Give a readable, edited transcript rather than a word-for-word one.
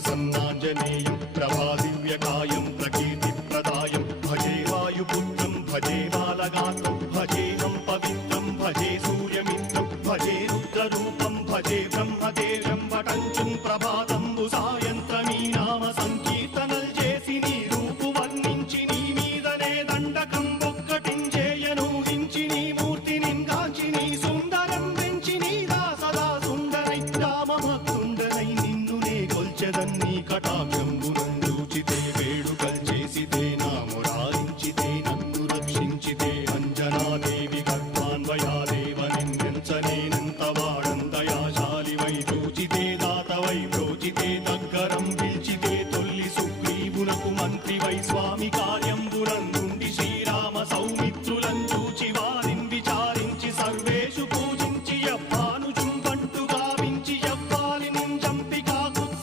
प्रसन्नाञ्जनेयं प्रभादिव्यकायं प्रकीर्तिप्रदायं भजे वायुपुत्रं भजे बालगात्रं भजेऽहं पवित्रं भजे सूर्यमित्रं भजे रुद्ररूपं भजे ब्रह्मदेवं वटञ्चुं प्रभाతంబు సాయంత్రమీ నామ సంకీర్తనల్ చేసి నీ రూపు వర్ణించి నీ మీదనే దండకం ఒక్కటించేయను హించి నీ మూర్తిని గాంచి నీ సుందరం పెంచి నీ దాసదా సుందరై రామభక్తుండనై నిన్నునే కొల్చెదన్ని కటాక్షంబునందూచితే వేడుకల్ చేసితే నా మురారించితే నన్ను రక్షించితే అంజనాదేవి గర్భాన్వయాదేవ నిందించనేనంత వాడంతయాశాలివై చూచితే దాతవై ప్రోచితే